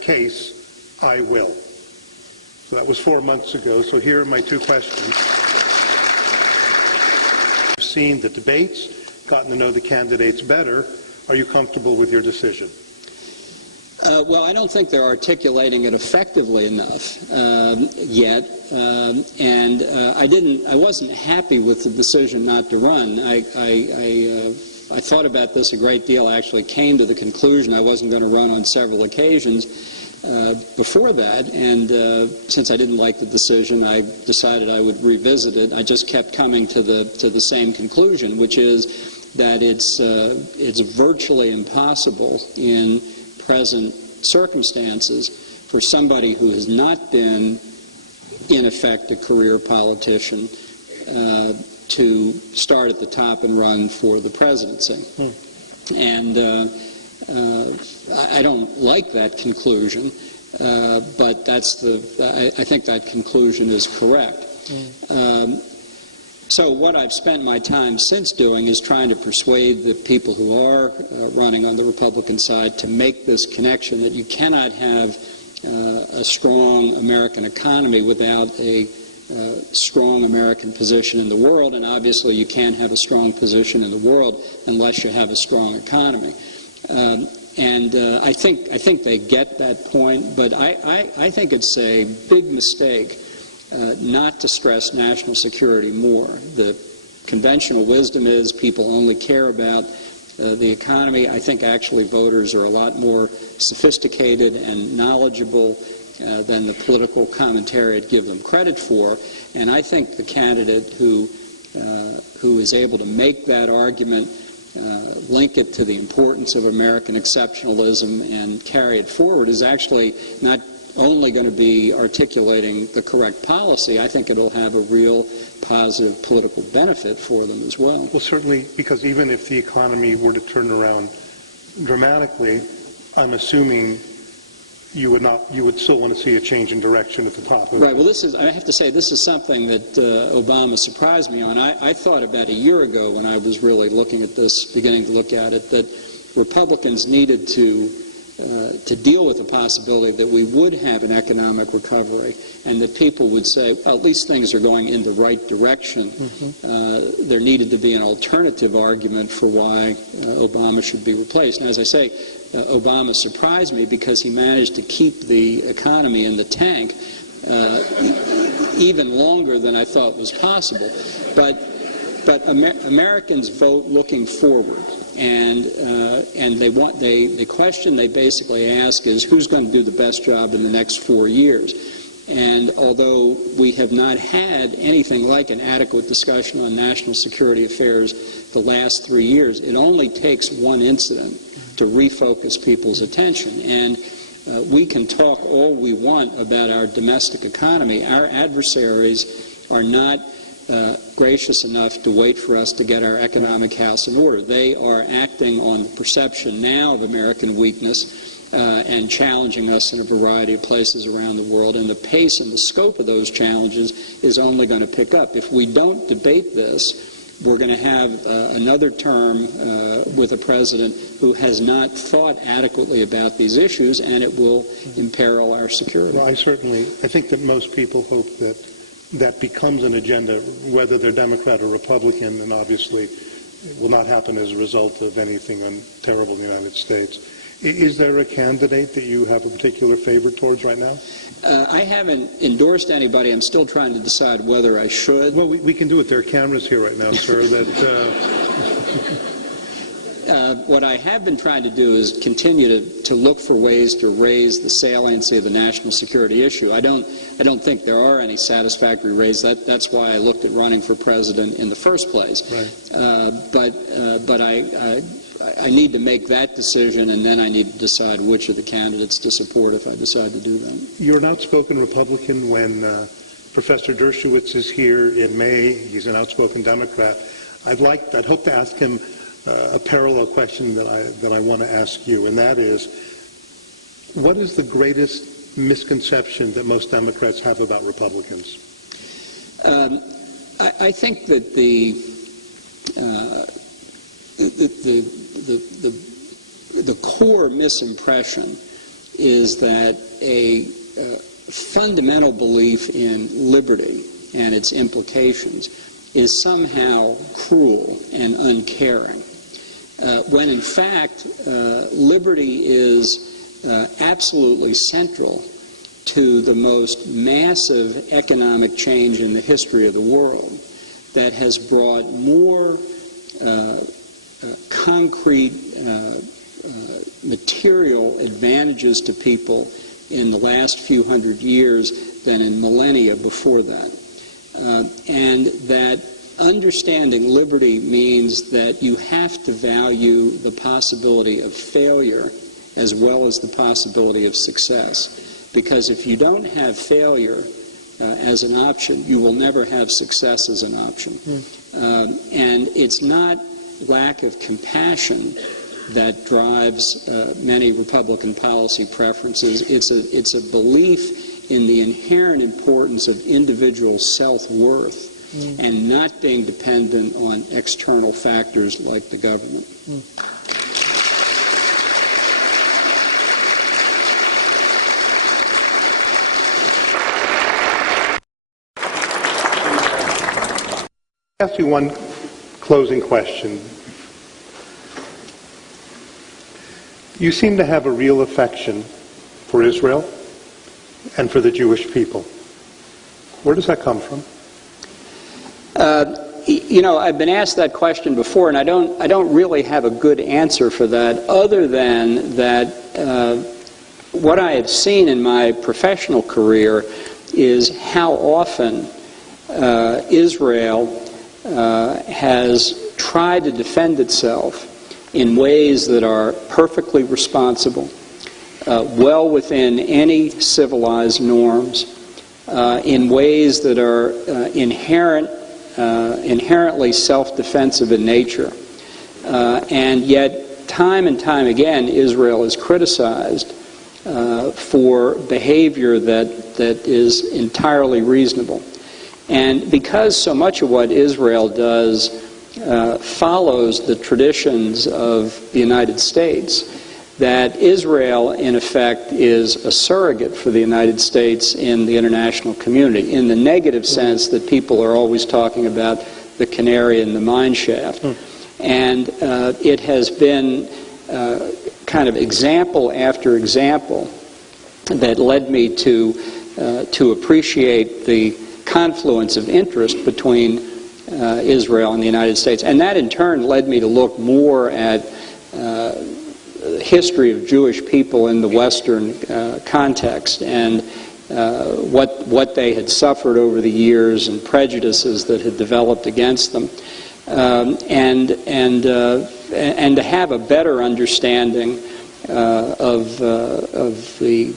case, I will. So that was 4 months ago. So here are my two questions. You've seen the debates, gotten to know the candidates better. Are you comfortable with your decision? Well, I don't think they're articulating it effectively enough yet, and I wasn't happy with the decision not to run. I thought about this a great deal. I actually came to the conclusion I wasn't going to run on several occasions before that, and since I didn't like the decision, I decided I would revisit it. I just kept coming to the same conclusion, which is that it's virtually impossible in present circumstances for somebody who has not been, in effect, a career politician to start at the top and run for the presidency. And I don't like that conclusion, but I think that conclusion is correct. So what I've spent my time since doing is trying to persuade the people who are running on the Republican side to make this connection that you cannot have a strong American economy without a strong American position in the world, and obviously you can't have a strong position in the world unless you have a strong economy. I think they get that point, but I think it's a big mistake not to stress national security more. The conventional wisdom is people only care about the economy. I think actually voters are a lot more sophisticated and knowledgeable than the political commentariat give them credit for. And I think the candidate who is able to make that argument, link it to the importance of American exceptionalism and carry it forward is actually not only going to be articulating the correct policy. I think it'll have a real positive political benefit for them as well. Well, certainly, because even if the economy were to turn around dramatically, I'm assuming you would still want to see a change in direction at the top. Right. Well, I have to say, this is something that Obama surprised me on. I thought about a year ago when I was really looking at this, beginning to look at it, that Republicans needed to deal with the possibility that we would have an economic recovery and that people would say, well, at least things are going in the right direction. There needed to be an alternative argument for why Obama should be replaced. And as I say, Obama surprised me because he managed to keep the economy in the tank even longer than I thought was possible. But Americans vote looking forward. And the question they basically ask is who's going to do the best job in the next 4 years. And although we have not had anything like an adequate discussion on national security affairs the last 3 years, it only takes one incident to refocus people's attention. And we can talk all we want about our domestic economy. Our adversaries are not gracious enough to wait for us to get our economic house in order. They are acting on the perception now of American weakness and challenging us in a variety of places around the world, and the pace and the scope of those challenges is only going to pick up. If we don't debate this, we're going to have another term with a president who has not thought adequately about these issues, and it will imperil our security. Well, I think that most people hope that becomes an agenda, whether they're Democrat or Republican, and obviously it will not happen as a result of anything terrible in the United States. Is there a candidate that you have a particular favor towards right now? I haven't endorsed anybody. I'm still trying to decide whether I should. Well, we can do it. There are cameras here right now, sir. What I have been trying to do is continue to look for ways to raise the saliency of the national security issue. I don't think there are any satisfactory ways. That's why I looked at running for president in the first place. Right. But I need to make that decision, and then I need to decide which of the candidates to support if I decide to do that. You're an outspoken Republican. When Professor Dershowitz is here in May, he's an outspoken Democrat. I'd hope to ask him a parallel question that I want to ask you, and that is, what is the greatest misconception that most Democrats have about Republicans? I think that the core misimpression is that a fundamental belief in liberty and its implications is somehow cruel and uncaring, when in fact liberty is absolutely central to the most massive economic change in the history of the world that has brought more concrete material advantages to people in the last few hundred years than in millennia before that. And that understanding liberty means that you have to value the possibility of failure as well as the possibility of success. Because if you don't have failure as an option, you will never have success as an option. And it's not lack of compassion that drives many Republican policy preferences. It's a belief in the inherent importance of individual self-worth and not being dependent on external factors like the government. I'll ask you one closing question. You seem to have a real affection for Israel and for the Jewish people. Where does that come from? You know, I've been asked that question before, and I don't really have a good answer for that, other than that what I have seen in my professional career is how often Israel has tried to defend itself in ways that are perfectly responsible, well within any civilized norms, in ways that are inherently self-defensive in nature. And yet, time and time again, Israel is criticized for behavior that is entirely reasonable. And because so much of what Israel does follows the traditions of the United States, that Israel, in effect, is a surrogate for the United States in the international community, in the negative sense that people are always talking about the canary in the mine shaft. And it has been kind of example after example that led me to appreciate the confluence of interest between Israel and the United States. And that in turn led me to look more at the history of Jewish people in the Western context and what they had suffered over the years and prejudices that had developed against them, and to have a better understanding of the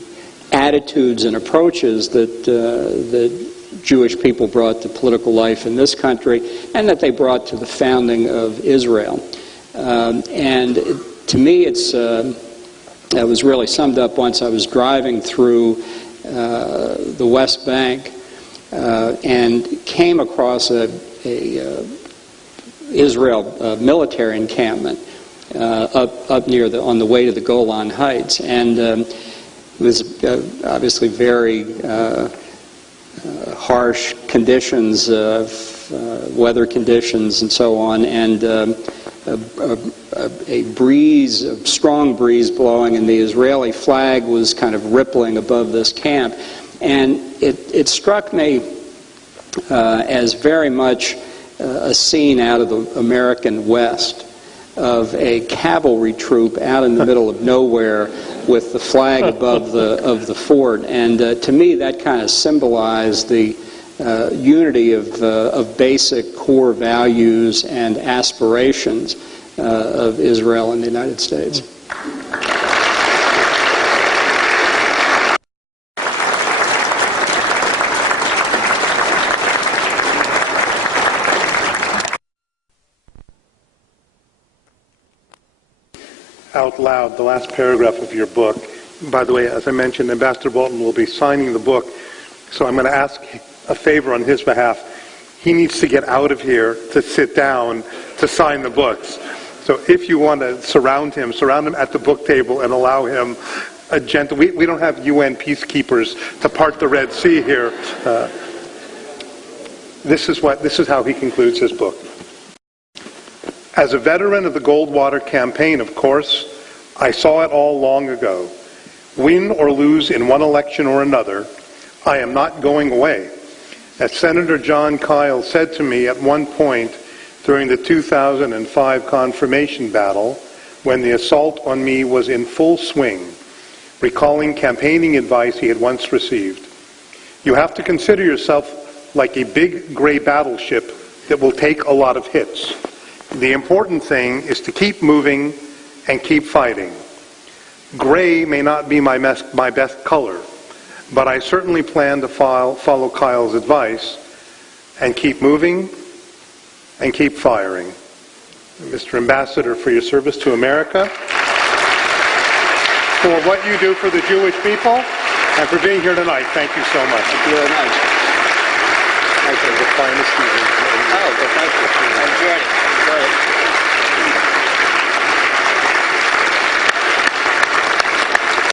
attitudes and approaches that Jewish people brought to political life in this country, and that they brought to the founding of Israel. And to me, that was really summed up once I was driving through the West Bank and came across a Israel military encampment up near on the way to the Golan Heights, and it was obviously very harsh conditions, weather conditions and so on, and a strong breeze blowing, and the Israeli flag was kind of rippling above this camp. And it struck me as very much a scene out of the American West, of a cavalry troop out in the middle of nowhere with the flag above the fort. And to me, that kind of symbolized the unity of basic core values and aspirations of Israel and the United States. Out loud, the last paragraph of your book. By the way, as I mentioned, Ambassador Bolton will be signing the book, so I'm going to ask a favor on his behalf. He needs to get out of here to sit down to sign the books. So if you want to surround him at the book table and allow him a gentle, we don't have UN peacekeepers to part the Red Sea here. This is how he concludes his book. As a veteran of the Goldwater campaign, of course, I saw it all long ago. Win or lose in one election or another, I am not going away. As Senator John Kyle said to me at one point during the 2005 confirmation battle, when the assault on me was in full swing, recalling campaigning advice he had once received. You have to consider yourself like a big gray battleship that will take a lot of hits. The important thing is to keep moving and keep fighting. Gray may not be my best color, but I certainly plan to follow Kyle's advice and keep moving and keep firing. Mr. Ambassador, for your service to America, for what you do for the Jewish people, and for being here tonight. Thank you so much. Thank you very much. The finest evening. Oh,